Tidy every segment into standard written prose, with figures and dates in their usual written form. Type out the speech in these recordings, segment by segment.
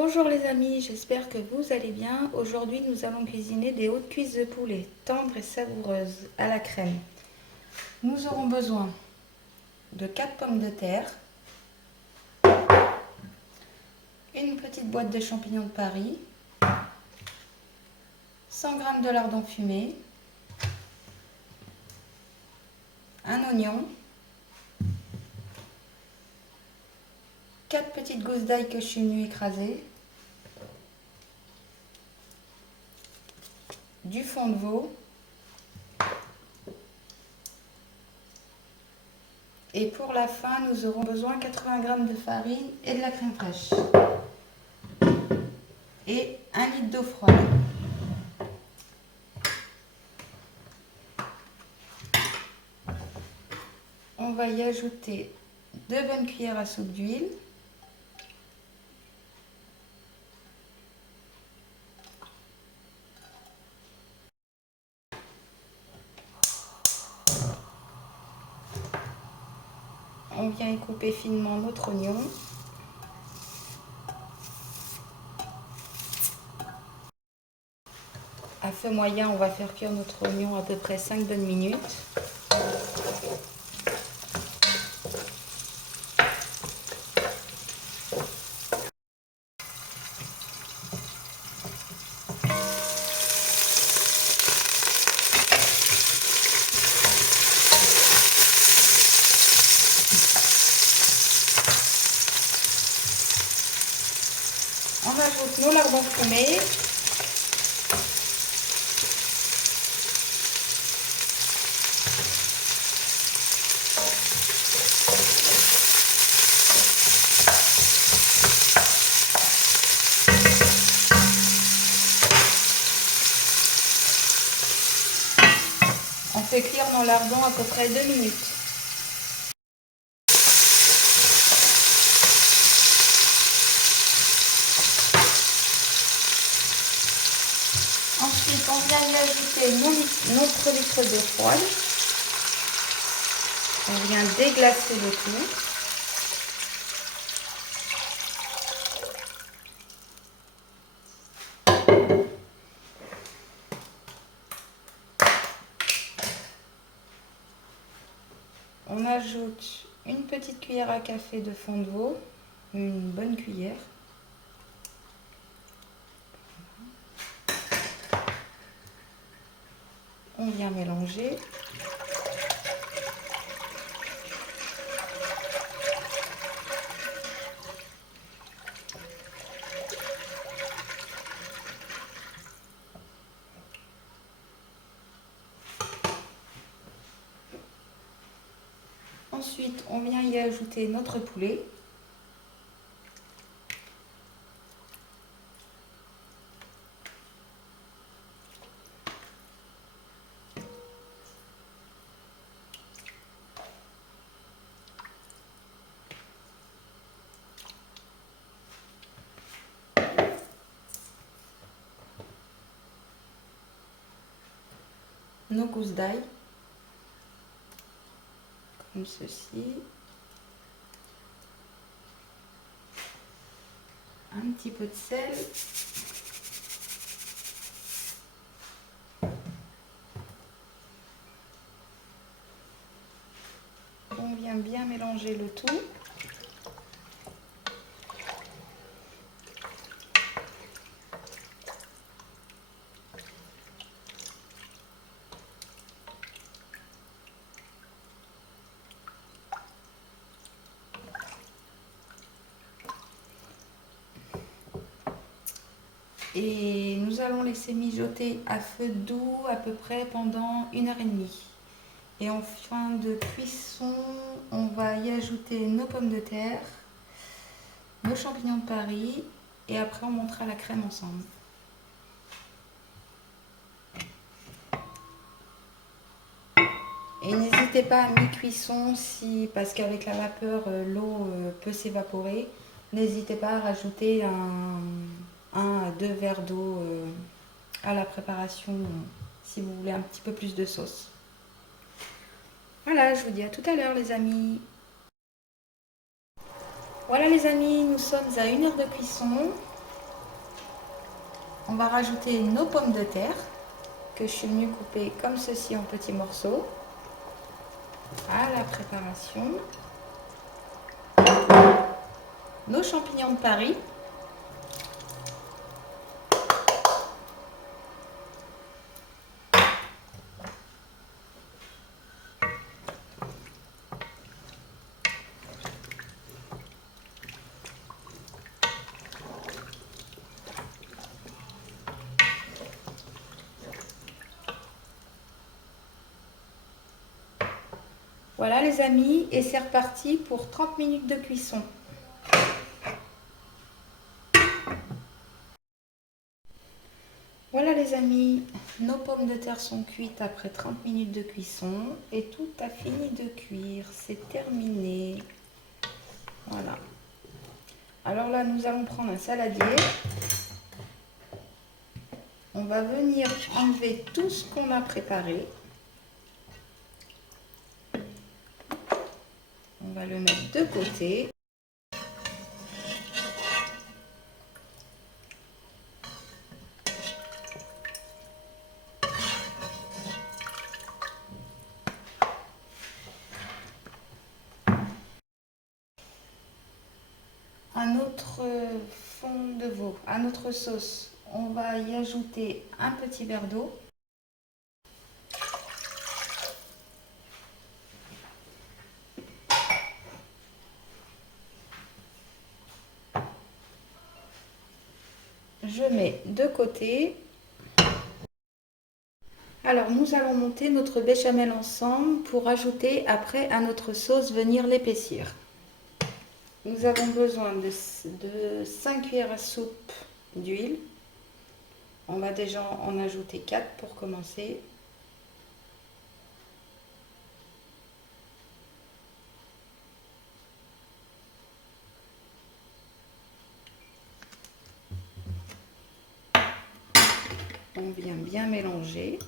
Bonjour les amis, j'espère que vous allez bien. Aujourd'hui, nous allons cuisiner des hautes cuisses de poulet tendres et savoureuses à la crème. Nous aurons besoin de 4 pommes de terre, une petite boîte de champignons de Paris, 100 g de lardons fumés, un oignon, 4 petites gousses d'ail que je suis venue écraser, du fond de veau et pour la fin, nous aurons besoin de 80 g de farine et de la crème fraîche et 1 litre d'eau froide. On va y ajouter 2 bonnes cuillères à soupe d'huile. On vient y couper finement notre oignon. À feu moyen, on va faire cuire notre oignon à peu près 5 bonnes minutes. On ajoute nos lardons fumés. On fait cuire nos lardons à peu près 2 minutes. Ensuite, on vient y ajouter notre litre d'eau froide. On vient déglacer le tout. On ajoute une petite cuillère à café de fond de veau, une bonne cuillère. On vient mélanger. Ensuite, on vient y ajouter notre poulet. Nos gousses d'ail, comme ceci. Un petit peu de sel. On vient bien mélanger le tout. Et nous allons laisser mijoter à feu doux à peu près pendant 1h30. Et en fin de cuisson, on va y ajouter nos pommes de terre, nos champignons de Paris et après on montera la crème ensemble. Et n'hésitez pas à mi-cuisson, parce qu'avec la vapeur, l'eau peut s'évaporer. N'hésitez pas à rajouter 1 à 2 verres d'eau à la préparation si vous voulez un petit peu plus de sauce. Voilà, je vous dis à tout à l'heure les amis. Voilà les amis, nous sommes à 1 heure de cuisson. On va rajouter nos pommes de terre que je suis venue couper comme ceci en petits morceaux à la préparation. Nos champignons de Paris. Voilà les amis, et c'est reparti pour 30 minutes de cuisson. Voilà les amis, nos pommes de terre sont cuites après 30 minutes de cuisson et tout a fini de cuire, c'est terminé. Voilà. Alors là, nous allons prendre un saladier. On va venir enlever tout ce qu'on a préparé. On va le mettre de côté. À notre fond de veau, à notre sauce, on va y ajouter un petit verre d'eau. Je mets de côté. Alors nous allons monter notre béchamel ensemble pour ajouter après à notre sauce, venir l'épaissir. Nous avons besoin de 5 cuillères à soupe d'huile. On va déjà en ajouter 4 pour commencer. On vient bien mélanger.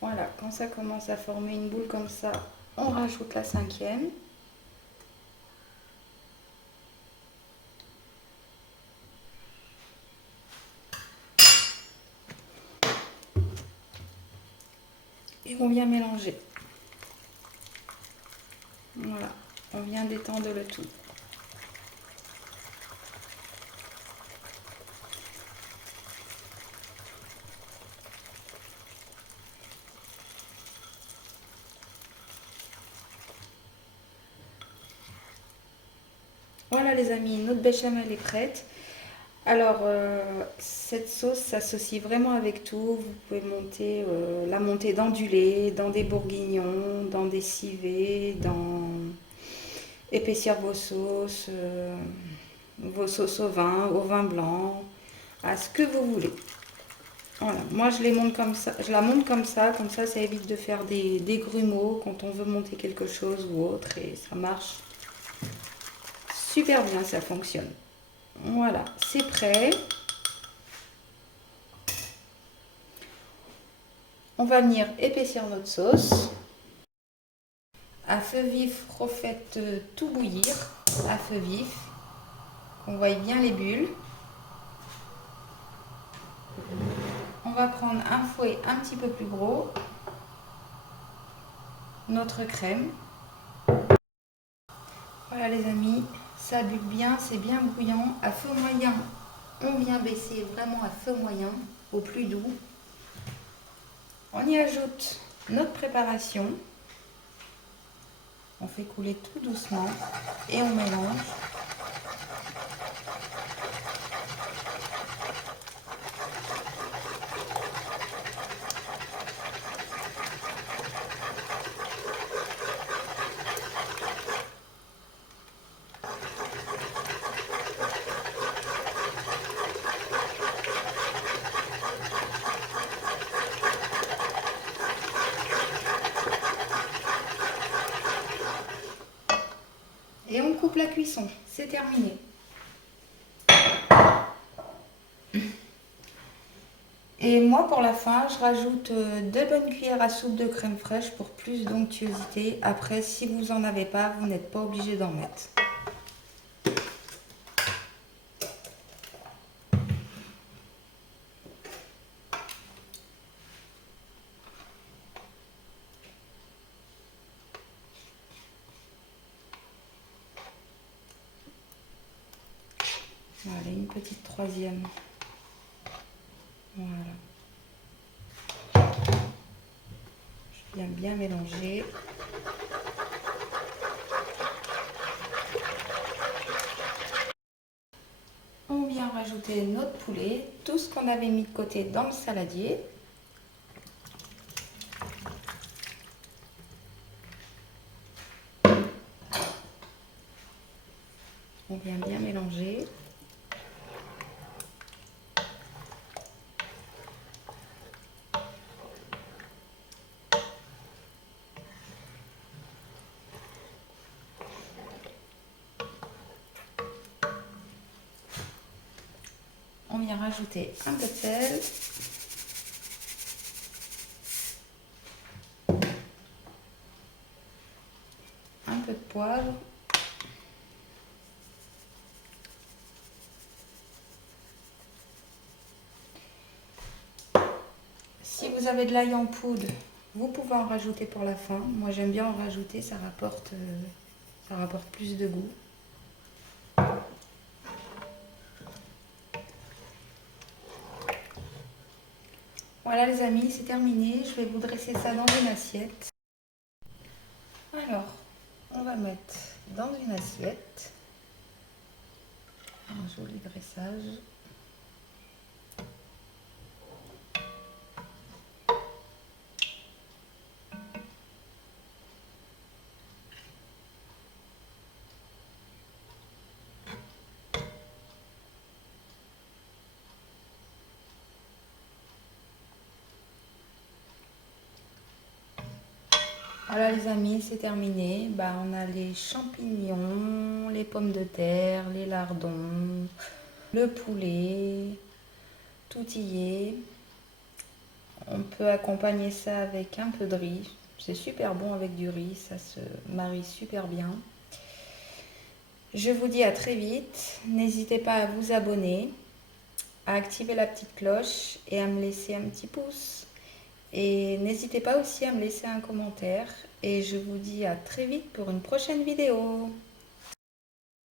Voilà, quand ça commence à former une boule comme ça, on rajoute la 5e. Et on vient mélanger. Voilà, on vient d'étendre le tout. Voilà les amis, notre béchamel est prête. Alors, cette sauce s'associe vraiment avec tout. Vous pouvez la monter dans du lait, dans des bourguignons, dans des civets, épaissir vos sauces au vin blanc, à ce que vous voulez. Voilà, moi je la monte comme ça évite de faire des grumeaux quand on veut monter quelque chose ou autre et ça marche super bien, ça fonctionne. Voilà, c'est prêt. On va venir épaissir notre sauce. À feu vif, refaites tout bouillir à feu vif. On voit bien les bulles. On va prendre un fouet un petit peu plus gros. Notre crème. Voilà les amis, ça bulle bien, c'est bien bouillant. À feu moyen, on vient baisser vraiment à feu moyen, au plus doux. On y ajoute notre préparation. On fait couler tout doucement et on mélange. Et on coupe la cuisson, c'est terminé. Et moi, pour la fin, je rajoute 2 bonnes cuillères à soupe de crème fraîche pour plus d'onctuosité. Après, si vous n'en avez pas, vous n'êtes pas obligé d'en mettre. Voilà, une petite troisième. Voilà. Je viens bien mélanger. On vient rajouter notre poulet, tout ce qu'on avait mis de côté dans le saladier. On vient bien mélanger. On vient rajouter un peu de sel. Un peu de poivre. Si vous avez de l'ail en poudre, vous pouvez en rajouter pour la fin. Moi j'aime bien en rajouter, ça rapporte plus de goût. Voilà les amis, c'est terminé. Je vais vous dresser ça dans une assiette. Alors, on va mettre dans une assiette un joli dressage. Voilà les amis, c'est terminé. Bah, on a les champignons, les pommes de terre, les lardons, le poulet, tout y est. On peut accompagner ça avec un peu de riz. C'est super bon avec du riz, ça se marie super bien. Je vous dis à très vite. N'hésitez pas à vous abonner, à activer la petite cloche et à me laisser un petit pouce. Et n'hésitez pas aussi à me laisser un commentaire. Et je vous dis à très vite pour une prochaine vidéo.